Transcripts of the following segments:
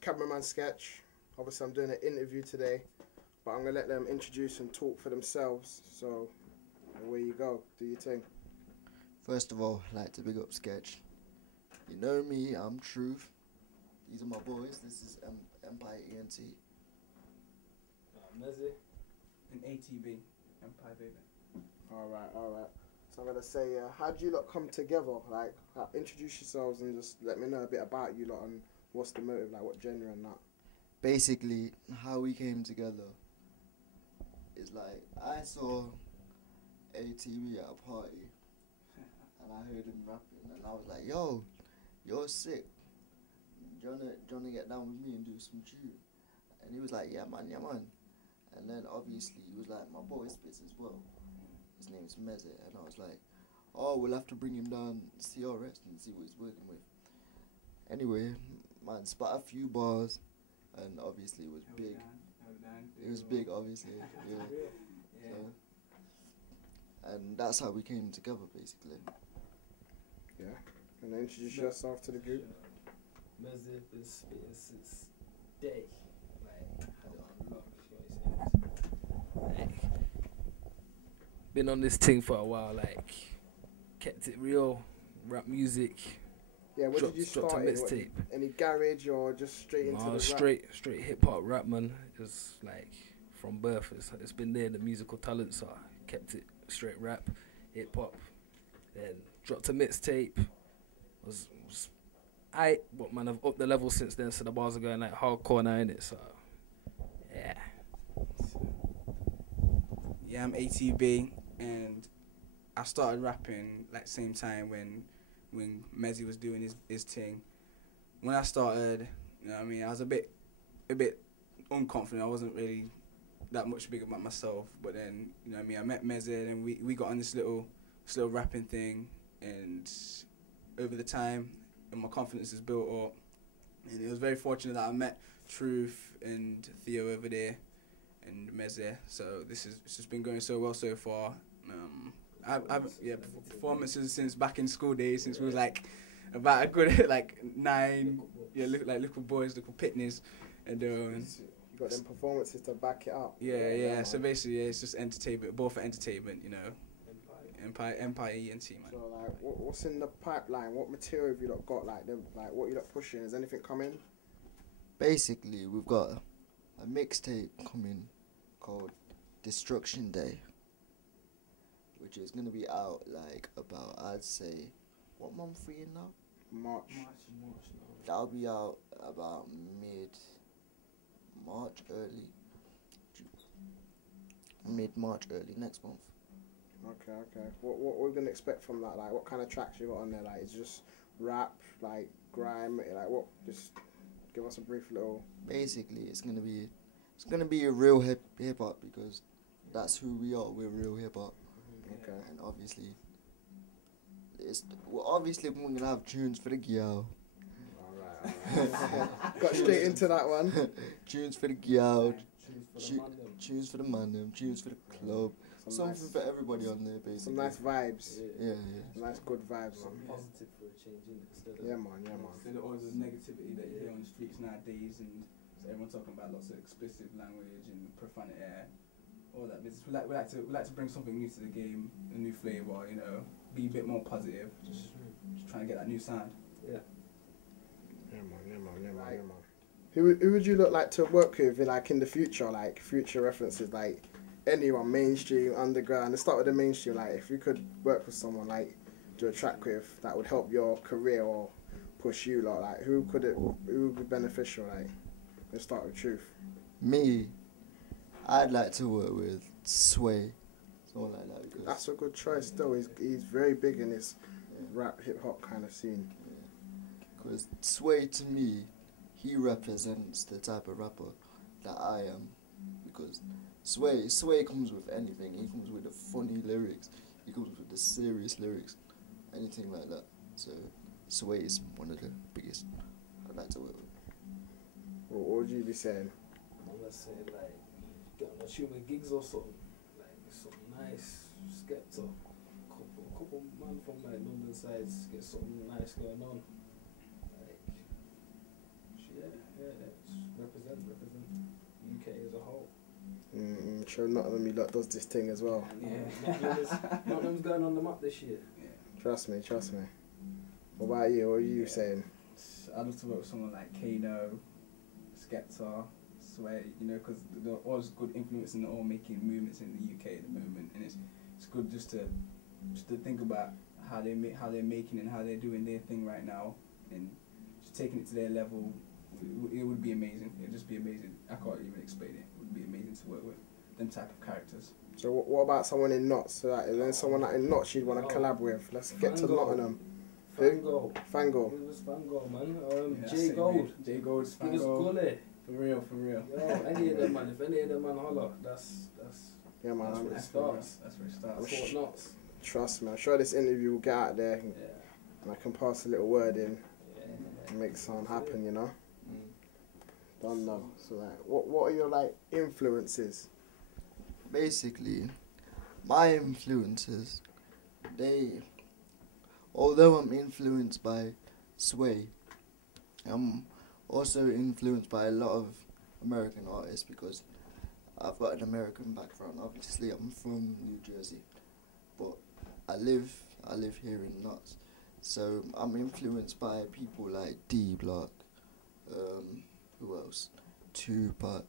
Cameraman Sketch. Obviously, I'm doing an interview today, but I'm gonna let them introduce and talk for themselves. So, away you go. Do your thing. First of all, I'd like to big up Sketch. You know me, I'm Truth. These are my boys. This is Empire ENT. Mezzy. An ATV, Empire Baby. All right. So I'm gonna say, how do you lot come together? Like, introduce yourselves and just let me know a bit about you lot and what's the motive, like what genre and that. Basically, how we came together is like, I saw ATV at a party and I heard him rapping and I was like, yo, you're sick. Do you wanna get down with me and do some tune? And he was like, yeah man. And then obviously he was like, my boy spits as well. His name's Meze. And I was like, oh, we'll have to bring him down CRS and see what he's working with. Anyway, man, spat a few bars and obviously it was big. It was big, obviously. Yeah. So, and that's how we came together, basically. Yeah. And introduce yourself to the group. Mezzy been spitting since day. Like, had it on lock, you know what I'm saying? Like, been on this thing for a while, like, kept it real, rap music. Yeah, what did you dropped start a in? mixtape. Any garage or just straight into the rap? Straight hip hop rap, man. It's like from birth. It's been there. The musical talent, so I kept it straight rap, hip hop. Then dropped a mixtape. But man, I've upped the level since then. So the bars are going like hardcore now, innit? So yeah. Yeah, I'm ATB, and I started rapping like same time when Mezzy was doing his thing. When I started, you know what I mean, I was a bit unconfident. I wasn't really that much big about myself. But then, you know what I mean, I met Mezzy and we got on this little rapping thing, and over the time, and my confidence is built up. And it was very fortunate that I met Truth and Theo over there and Mezzy. So it's just been going so well so far. Performances since back in school days, since we was like about a good like 9, like little boys, little pitneys, and you got them performances to back it up. Yeah. So basically, it's just entertainment, both for entertainment, you know. Empire ENT, man. So like, what's in the pipeline? What material have you lot got? Like what you lot pushing? Is anything coming? Basically, we've got a mixtape coming called Destruction Day, which is going to be out like about, I'd say, what month are we in now? March. That'll be out about mid-March, early next month. Okay. What we're gonna expect from that? Like, what kind of tracks you got on there? Like, it's just rap, like grime, like what? Just give us a brief little. Basically, it's gonna be a real hip hop because that's who we are. We're real hip hop. Okay. And obviously, we're gonna have tunes for the gyal. Alright. Got straight into that one. Tunes for the gyal. Tunes for the man, tunes for the club. Something for everybody on there, basically. Some nice vibes. Yeah. Nice good vibes. Positive for a change, innit? Yeah, man. Instead of all the negativity that you hear on the streets nowadays, and everyone talking about lots of explicit language and profanity, all that business. We like to bring something new to the game, a new flavour, you know, be a bit more positive, just trying to get that new sound. Yeah. Yeah, man. Who would you look like to work with, like in the future, like future references, like anyone, mainstream, underground? Let's start with the mainstream. Like, if you could work with someone, like, do a track with that would help your career or push you, like who would be beneficial? Like, let's start with Truth. Me, I'd like to work with Sway, someone like that. Because that's a good choice. Though he's very big in this rap hip hop kind of scene. Because Sway, to me, he represents the type of rapper that I am. Because Sway comes with anything. He comes with the funny lyrics. He comes with the serious lyrics. Anything like that. So Sway is one of the biggest I'd like to work with. What would you be saying? I'm gonna say like get on a human gigs or something. Like some nice Skepta. Couple man from like London sides, get something nice going on. Like yeah, represent UK as a whole. Sure, Nottingham, you lot does this thing as well. Nottingham's going on the map this year. Trust me. What about you? What are you saying? I'd love to work with someone like Kano, Skepta, Sway, because they're all just good influence and they're all making movements in the UK at the moment, and it's good just to think about how they're making and how they're doing their thing right now, and just taking it to their level. It would be amazing. It'd just be amazing. I can't even explain it. It would be amazing to work with them type of characters. So what about someone in Notts? So like, is there someone that in Notts you'd want to collab with? Let's get to Nottingham. Fango. Fango. Give us Fango, man. Yeah, J Gold. J Gold's Give us Fango. Gully. For real. Yo, any of them, man. If any of them, man, holler. That's Yeah, man. That's where it That's starts. where it starts. That's Fort Knox. Trust me. I'm sure this interview will get out there and Yeah. I can pass a little word in Yeah. and make something happen, Mm. Don't know. So like, what are your like influences? Basically, my influences, although I'm influenced by Sway, I'm also influenced by a lot of American artists because I've got an American background. Obviously, I'm from New Jersey, but I live here in Notts, so I'm influenced by people like D Block, who else? Tupac,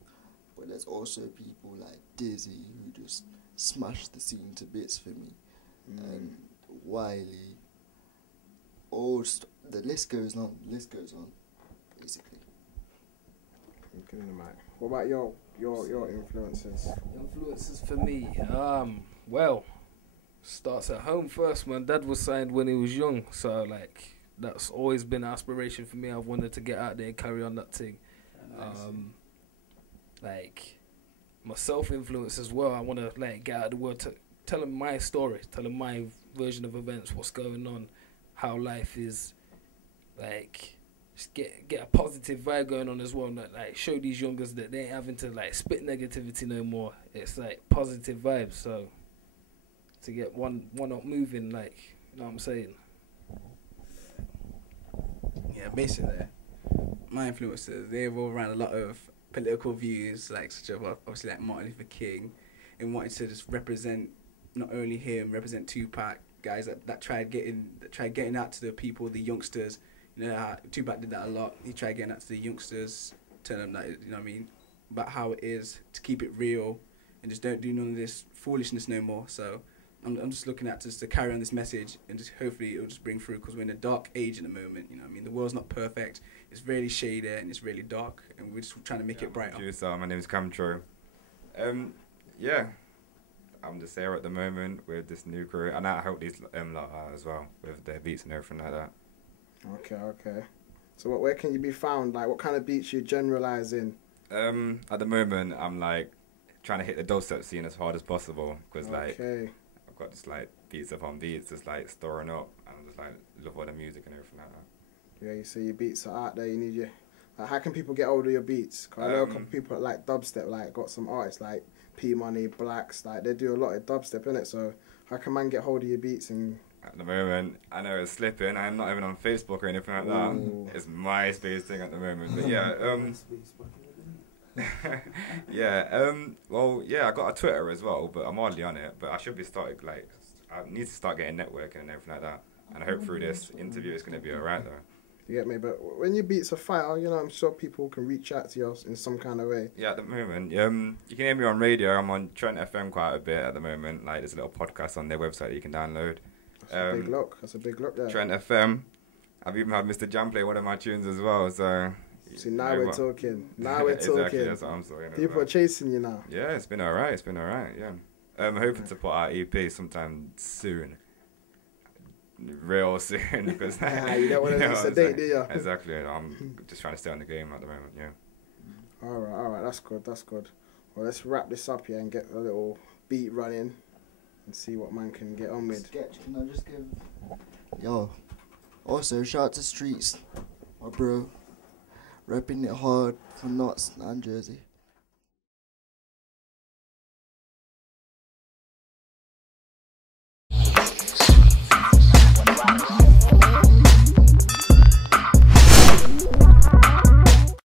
but there's also people like Dizzy who just smashed the scene to bits for me, and Wiley. The list goes on, basically. Give me the mic. What about your influences? Influences for me. Well, starts at home first. My dad was signed when he was young, so like that's always been an aspiration for me. I've wanted to get out there and carry on that thing. Like my self-influence as well. I want to like get out of the world, tell them my story, tell them my version of events, what's going on, how life is. Like just get a positive vibe going on as well. Not like show these youngers that they ain't having to like spit negativity no more. It's like positive vibes. So to get one up moving, like you know what I'm saying. Yeah, basically, my influences, they revolve around a lot of political views, like such as obviously like Martin Luther King, and wanting to just represent not only him, represent Tupac, guys that tried getting out to the people, the youngsters. You know how Tupac did that a lot. He tried getting out to the youngsters, telling them that, you know what I mean, about how it is to keep it real and just don't do none of this foolishness no more. So I'm just looking at just to carry on this message and just hopefully it'll just bring through, because we're in a dark age at the moment. You know what I mean, the world's not perfect. It's really shady and it's really dark, and we're just trying to make it brighter. Producer, my name is Camtro. Yeah, I'm just here at the moment with this new crew, and I help these lot out as well with their beats and everything like that. Okay. So where can you be found? Like, what kind of beats you generalising? At the moment, I'm like trying to hit the dubstep scene as hard as possible, because like I've got just like beats upon beats, just like storing up, and I'm just like love all the music and everything like that. Yeah, you see your beats are out there. You need your. Like, how can people get hold of your beats? Cause I know a couple of people that like dubstep. Like, got some artists like P Money, Blacks. Like, they do a lot of dubstep in it. So how can man get hold of your beats? And at the moment, I know it's slipping. I'm not even on Facebook or anything like that. It's MySpace thing at the moment. But yeah, well, yeah, I got a Twitter as well, but I'm hardly on it. But I should be starting, like, I need to start getting networking and everything like that. And I hope through this interview it's going to be alright though. You get me? But when your beats are fire, you know, I'm sure people can reach out to you in some kind of way. Yeah, at the moment, you can hear me on radio. I'm on Trent FM quite a bit at the moment. Like, there's a little podcast on their website that you can download. That's a big look there. Trent FM. I've even had Mr. Jam play one of my tunes as well, so... See, now we're talking. Now we're talking. Exactly, that's what I'm saying. People are chasing you now. Yeah, it's been alright, yeah. I'm hoping to put out EP sometime soon. Real soon, because... you don't want to miss a date, do you? Exactly, I'm just trying to stay on the game at the moment, yeah. Alright, that's good. Well, let's wrap this up here and get a little beat running and see what man can get on with. Sketch, can I just give... Yo, also shout out to Streets, my bro. Repping it hard for Notts and Jersey.